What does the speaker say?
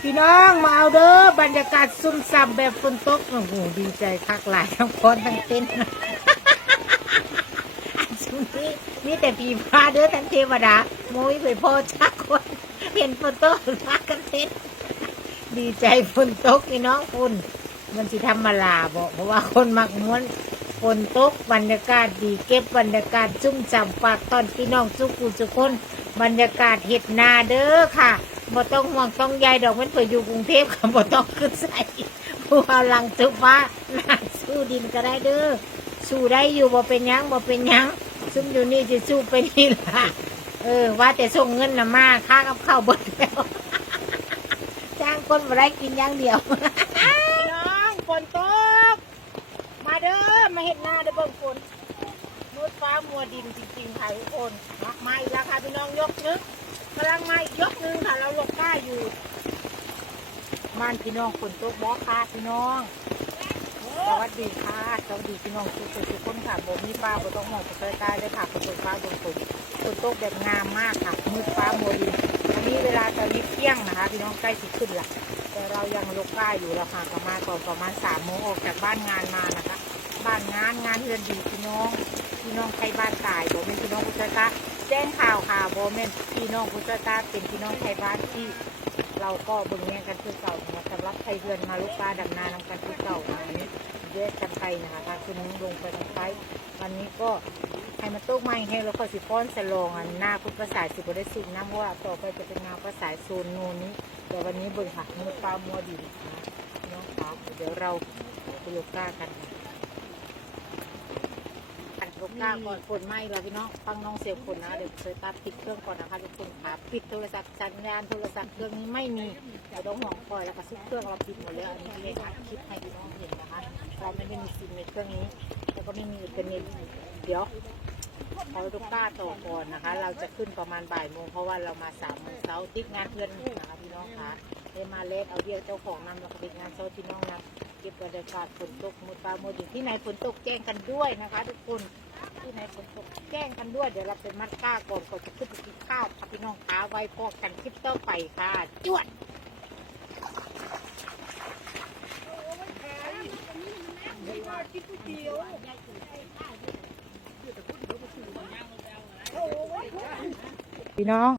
พี่น้องมาเอาเด้อบรรยากาศซุ่มซ่ำแบบฝนตกโอ้โหดีใจคักหลายทั้งคนทั้งเต้นอันซุ่มนี้มีแต่ผีฟ้าเด้อทั้งเทวดาโมยไปพอชักคนเห็นฝนตกพากันเต้นดีใจฝนตกพี่น้องคุณมันสิธรรมลาบอกเพราะว่าคนมักม้วนฝนตกบรรยากาศดีเก็บบรรยากาศจุ่มจำฝากตอนพี่น้องสุกุสุคนบรรยากาศเห็ดนาเด้อค่ะ บ่ต้องห่วงต้องใยดอกมันเผื่ออยู่กรุงเทพค่ะบ่ต้องขึ้นใส่ผู้เอาหลังจุบว่านาสู้ดินก็ได้เด้อสู้ได้อยู่บ่เป็นหยังบ่เป็นหยังซุ่มอยู่นี่จะสู้ไปนี่ล่ะเออ ว่าแต่ส่งเงินน่ะมาค่ากับข้าวเบิดแล้วจ้างคนมาได้กินอย่างเดียวน้องฝนตกมาเด้อมาเห็ดหน้าเด้อเบิ่งฝนมืดฟ้ามัวดินจริงๆค่ะทุกคนมามาอีกแล้วค่ะพี่น้องยกนึงกำลังมา อยู่บ้านพี่น้องฝนตกบอค่ะพี่น้อง สวัสดีค่ะ สวัสดีพี่น้องทุกคนทุกคนค่ะบ่มีฟ้าบ่ต้องห่วงสายตาเลยค่ะฝนตกฟ้าบนฝนฝนตกแบบงามมากค่ะมืดฟ้ามัวดินอันนี้เวลาตอนนี้เที่ยงนะคะ พี่น้องใกล้สิขึ้นละแต่เรายังลกกล้าอยู่เราค่ะประมาณก่อนประมาณสามโมงออกจากบ้านงานมานะคะ บ้านงานงานเรือนดีพี่น้องพี่น้องใครบ้านตายบ่เป็นพี่น้องพุทธตาแจ้งข่าวค่ะบ่แม่นพี่น้องพุทธตาเป็นพี่น้องใครบ้านที่ เราก็เบิ่งแย่งกันคือเก่านะสำหรับใครเรือนมาลูกปลาดำนานำกันคือเก่านะอันนี้แยกกันไปนะคะทางขึ้นลงไปทางซ้วันนี้ก็ให้มันตู้ไม้ให้แล้วก็สิฟ้อนสลองอันหน้าพุทธภาษาสิบได้สุดนะเพราะว่าต่อไปจะเป็นงานภาษาโซนโนนนี้เดี๋ยววันนี้เบิ่งค่ะมือปลามัวดีนะคะน้องคะเดี๋ยวเราไปลูกกล้ากัน ค่ะอันลูกกล้าก่อนฝนไหม้แล้วพี่น้องฟังน้องเสียงฝนนะเดี๋ยวเคยตัดปิดเครื่องก่อนนะคะทุกคนค่ะปิดโทรศัพท์สัญญาณโทรศัพท์เครื่องนี้ไม่มีเราต้องห่วงคอยแล้วก็ซุกเครื่องเราปิดหมดเลยอันนี้เลยอัดคลิปให้พี่น้องเห็นนะคะเราไม่ได้มีซิมในเครื่องนี้แล้วก็ไม่มีอินเทอร์เน็ตเดี๋ยวขอลูกค้าต่อก่อนนะคะ เราจะขึ้นประมาณบ่ายโมงเพราะว่าเรามาสามโมงเช้าติดงานเพื่อนนะคะพี่น้องคะได้มาเลสเอาเดียวเจ้าของนำแล้วก็ติดงานเช้าพี่น้องนะเก็บบรรยากาศฝนตกมุดฟ้าโมดดินที่ไหนฝนตกแจ้งกันด้วยนะคะ ทุกคน ที่ไหนฝนตกแจ้งกันด้วย เดี๋ยวเราไปมัดก้าก่อนก่อนจะขึ้นไปกินข้าวพี่น้องขาไว้พอกันคลิปต่อไปค่ะจวดพี่น้อง